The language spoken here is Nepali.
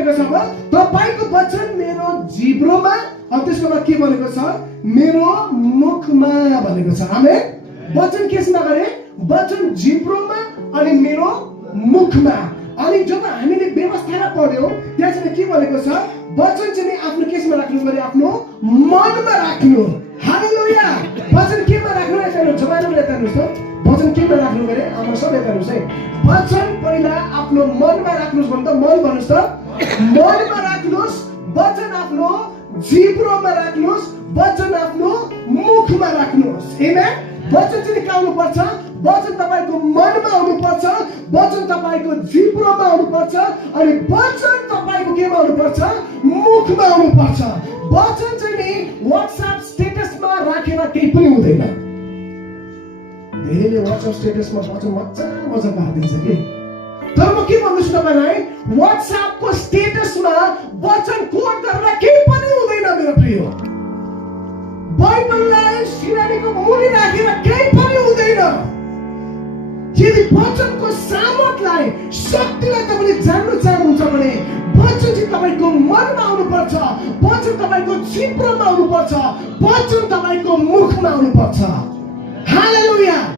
भनेको छ अब तपाईको वचन मेरो जिब्रोमा अनि त्यसको बाद के भनेको छ मेरो मुखमा भनेको छ आमेन वचन केसमा गरे वचन जिब्रोमा अनि मेरो मुखमा अनि जब हामीले व्यवस्थामा पढ्यौ त्यहाँ चाहिँ के भनेको छ वचन चाहिँ आफ्नो केसमा राख्नु गरे आफ्नो मनमा राख्नु हालेलुया वचन केमा राख्नु यता जमानामा यता हेर्नुस् त वचन केमा राख्नु गरे हाम्रो सब यता हेर्नुस् है वचन पहिला आफ्नो मनमा राख्नुस् भन्दा मन भन्नुस् त मनमा राख्नुस् वचन आफ्नो जिब्रोमा राख्नुस् वचन आफ्नो मुखमा राख्नुस् आमेन वचन चाहिँ काउनु पर्छ वचन तपाईको मनमा आउनु पर्छ वचन तपाईको जिब्रोमा आउनु पर्छ अनि वचन तपाईको केमा आउनु पर्छ मुखमा आउनु पर्छ वचन चाहिँ नि WhatsApp स्टेटसमा राखेर केही पनि हुँदैन धेरैले WhatsApp स्टेटसमा वचन मजा पार्दिन्छ के तर म के भन्दैछु तपाईलाई WhatsApp को स्टेटसमा वचन कोड गरेर केही पनि हुँदैन मेरो प्रिय बाइबललाई सिरानीको मुनि राखेर केही पनि हुँदैन यदि वचनको सामर्थ्यलाई शक्तिलाई तपाईले जान्नु चाहनुहुन्छ भने वचन चाहिँ तपाईको मनमा आउनु पर्छ वचन तपाईको जिब्रोमा आउनु पर्छ वचन तपाईको मुखमा आउनु पर्छ हालेलुया